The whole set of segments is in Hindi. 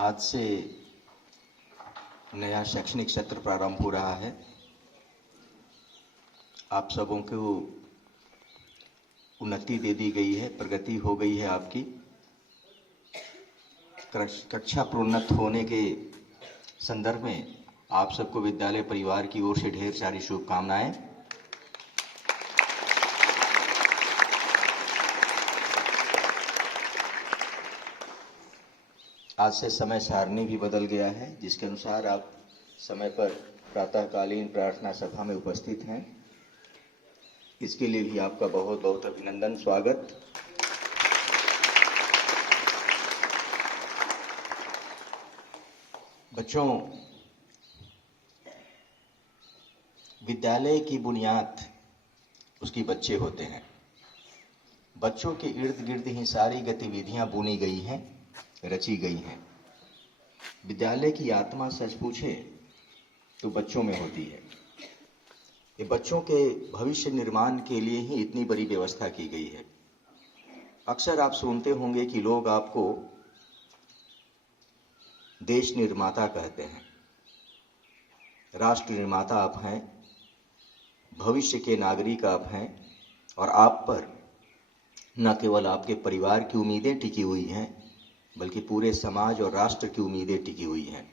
आज से नया शैक्षणिक सत्र प्रारंभ हो रहा है। आप सबों को उन्नति दे दी गई है, प्रगति हो गई है आपकी। कक्षा प्रोन्नत होने के संदर्भ में आप सबको विद्यालय परिवार की ओर से ढेर सारी शुभकामनाएं। आज से समय सारणी भी बदल गया है, जिसके अनुसार आप समय पर प्रातःकालीन प्रार्थना सभा में उपस्थित हैं। इसके लिए भी आपका बहुत बहुत अभिनंदन, स्वागत। बच्चों, विद्यालय की बुनियाद उसकी बच्चे होते हैं। बच्चों के इर्द गिर्द ही सारी गतिविधियां बुनी गई हैं, रची गई हैं। विद्यालय की आत्मा सच पूछे तो बच्चों में होती है। ये बच्चों के भविष्य निर्माण के लिए ही इतनी बड़ी व्यवस्था की गई है। अक्सर आप सुनते होंगे कि लोग आपको देश निर्माता कहते हैं, राष्ट्र निर्माता आप हैं, भविष्य के नागरिक आप हैं, और आप पर न केवल आपके परिवार की उम्मीदें टिकी हुई हैं, बल्कि पूरे समाज और राष्ट्र की उम्मीदें टिकी हुई हैं।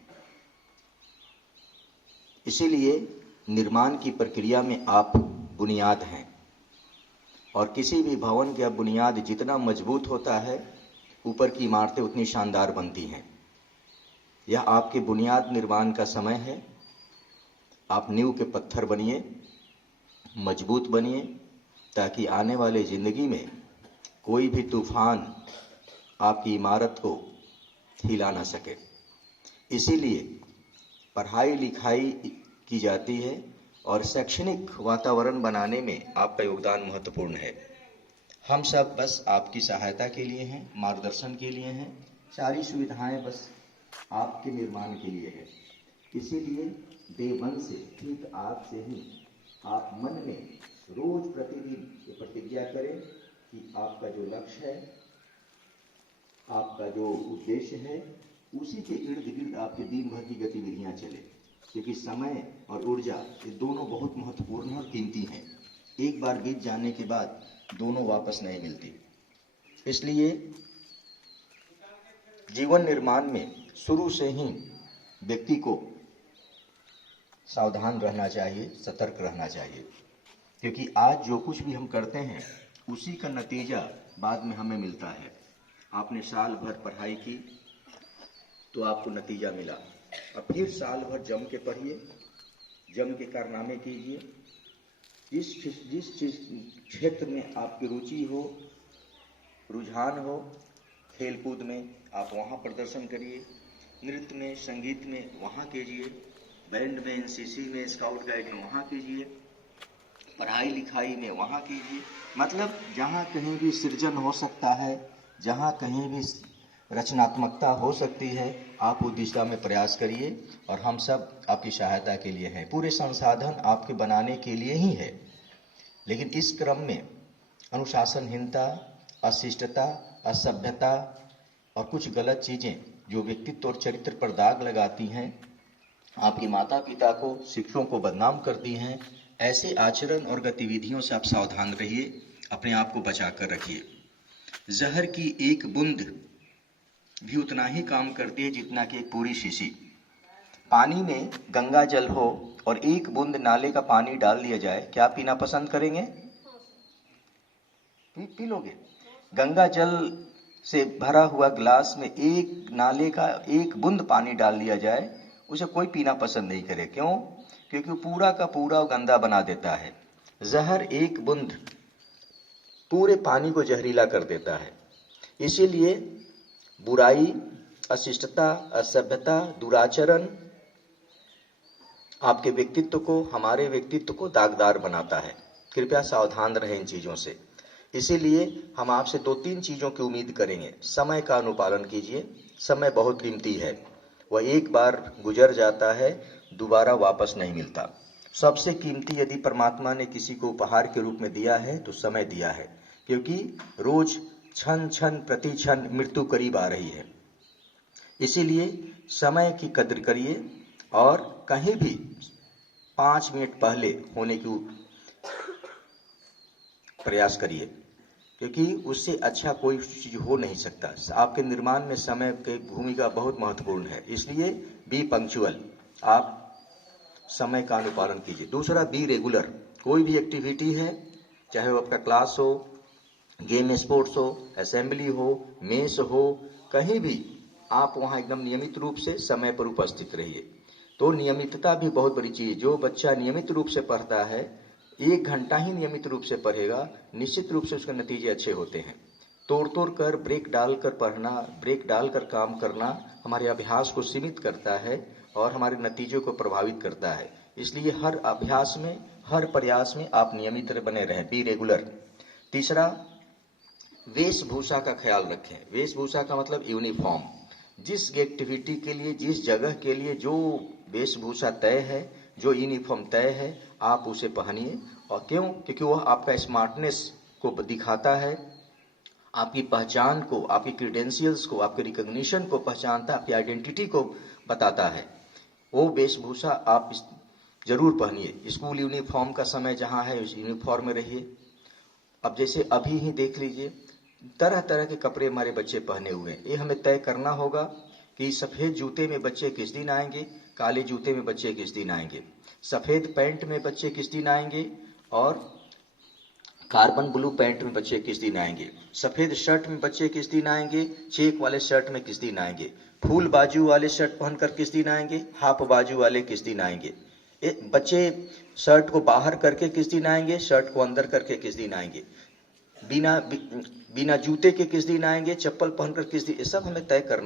इसीलिए निर्माण की प्रक्रिया में आप बुनियाद हैं, और किसी भी भवन की बुनियाद जितना मजबूत होता है, ऊपर की इमारतें उतनी शानदार बनती हैं। यह आपके बुनियाद निर्माण का समय है। आप नींव के पत्थर बनिए, मजबूत बनिए, ताकि आने वाले जिंदगी में कोई भी तूफान आपकी इमारत को हिला ना सके। इसीलिए पढ़ाई लिखाई की जाती है, और शैक्षणिक वातावरण बनाने में आपका योगदान महत्वपूर्ण है। हम सब बस आपकी सहायता के लिए हैं, मार्गदर्शन के लिए हैं। सारी सुविधाएं बस आपके निर्माण के लिए है। इसीलिए देवन से, ठीक आज से ही आप मन में रोज प्रतिदिन ये प्रतिज्ञा करें कि आपका जो लक्ष्य है, आपका जो उद्देश्य है, उसी के इर्द गिर्द आपके दिन भर की गतिविधियां चले। क्योंकि समय और ऊर्जा ये दोनों बहुत महत्वपूर्ण और कीमती हैं। एक बार बीत जाने के बाद दोनों वापस नहीं मिलती। इसलिए जीवन निर्माण में शुरू से ही व्यक्ति को सावधान रहना चाहिए, सतर्क रहना चाहिए। क्योंकि आज जो कुछ भी हम करते हैं, उसी का नतीजा बाद में हमें मिलता है। आपने साल भर पढ़ाई की तो आपको नतीजा मिला, और फिर साल भर जम के पढ़िए, जम के कारनामे कीजिए। जिस क्षेत्र में आपकी रुचि हो, रुझान हो, खेल कूद में आप वहाँ प्रदर्शन करिए, नृत्य में, संगीत में वहाँ कीजिए, बैंड में, एनसीसी में, स्काउट गाइड में वहाँ कीजिए, पढ़ाई लिखाई में वहाँ कीजिए। मतलब जहाँ कहीं भी सृजन हो सकता है, जहाँ कहीं भी रचनात्मकता हो सकती है, आप उस दिशा में प्रयास करिए, और हम सब आपकी सहायता के लिए हैं। पूरे संसाधन आपके बनाने के लिए ही है। लेकिन इस क्रम में अनुशासनहीनता, अशिष्टता, असभ्यता और कुछ गलत चीज़ें जो व्यक्तित्व और चरित्र पर दाग लगाती हैं, आपके माता पिता को, शिक्षकों को बदनाम करती हैं, ऐसे आचरण और गतिविधियों से आप सावधान रहिए, अपने आप को बचा कर रखिए। जहर की एक बूंद भी उतना ही काम करती है जितना कि एक पूरी शीशी। पानी में गंगा जल हो और एक बूंद नाले का पानी डाल दिया जाए, क्या पीना पसंद करेंगे? पी लोगे? गंगा जल से भरा हुआ गिलास में एक नाले का एक बूंद पानी डाल दिया जाए, उसे कोई पीना पसंद नहीं करे। क्यों? क्योंकि पूरा का पूरा गंदा बना देता है। जहर एक बूंद पूरे पानी को जहरीला कर देता है। इसीलिए बुराई, अशिष्टता, असभ्यता, दुराचरण आपके व्यक्तित्व को, हमारे व्यक्तित्व को दागदार बनाता है। कृपया सावधान रहें इन चीज़ों से। इसीलिए हम आपसे 2-3 चीज़ों की उम्मीद करेंगे। समय का अनुपालन कीजिए। समय बहुत कीमती है, वह एक बार गुजर जाता है, दोबारा वापस नहीं मिलता। सबसे कीमती यदि परमात्मा ने किसी को उपहार के रूप में दिया है तो समय दिया है, क्योंकि रोज क्षण क्षण प्रति क्षण मृत्यु करीब आ रही है। इसीलिए समय की कद्र करिए और कहीं भी 5 मिनट पहले होने की प्रयास करिए, क्योंकि उससे अच्छा कोई चीज हो नहीं सकता। आपके निर्माण में समय की भूमिका बहुत महत्वपूर्ण है, इसलिए बी पंक्चुअल, आप समय का अनुपालन कीजिए। दूसरा, बी रेगुलर। कोई भी एक्टिविटी है, चाहे वो आपका क्लास हो, गेम स्पोर्ट्स हो, असेंबली हो, मेस हो, कहीं भी आप वहाँ एकदम नियमित रूप से समय पर उपस्थित रहिए। तो नियमितता भी बहुत बड़ी चीज। जो बच्चा नियमित रूप से पढ़ता है, 1 घंटा ही नियमित रूप से पढ़ेगा, निश्चित रूप से उसके नतीजे अच्छे होते हैं। तोड़ तोड़ कर, ब्रेक डालकर पढ़ना, ब्रेक डालकर काम करना हमारे अभ्यास को सीमित करता है और हमारे नतीजों को प्रभावित करता है। इसलिए हर अभ्यास में, हर प्रयास में आप नियमित बने रहें, बी रेगुलर। तीसरा, वेशभूषा का ख्याल रखें। वेशभूषा का मतलब यूनिफॉर्म। जिस एक्टिविटी के लिए, जिस जगह के लिए जो वेशभूषा तय है, जो यूनिफॉर्म तय है, आप उसे पहनिए। और क्यों? क्योंकि वह आपका स्मार्टनेस को दिखाता है, आपकी पहचान को, आपकी क्रीडेंशियल्स को, आपके रिकॉग्निशन को पहचानता है, आपकी आइडेंटिटी को बताता है। वो वेशभूषा आप जरूर पहनिए। स्कूल यूनिफॉर्म का समय जहाँ है, उस यूनिफॉर्म में रहिए। अब जैसे अभी ही देख लीजिए, तरह तरह के कपड़े हमारे बच्चे पहने हुए हैं। ये हमें तय करना होगा कि सफेद जूते में बच्चे किस दिन आएंगे, काले जूते में बच्चे किस दिन आएंगे, सफेद पैंट में बच्चे किस दिन आएंगे और कार्बन ब्लू पैंट में बच्चे किस दिन आएंगे, सफेद शर्ट में बच्चे किस दिन आएंगे, चेक वाले शर्ट में किस दिन आएंगे, फूल बाजू वाले शर्ट पहनकर किस दिन आएंगे, हाफ बाजू वाले किस दिन आएंगे। बच्चे शर्ट को बाहर करके किस दिन आएंगे, शर्ट को अंदर करके किस दिन आएंगे, बिना जूते के किस दिन आएंगे, चप्पल पहनकर किस दिन, ये सब हमें तय करना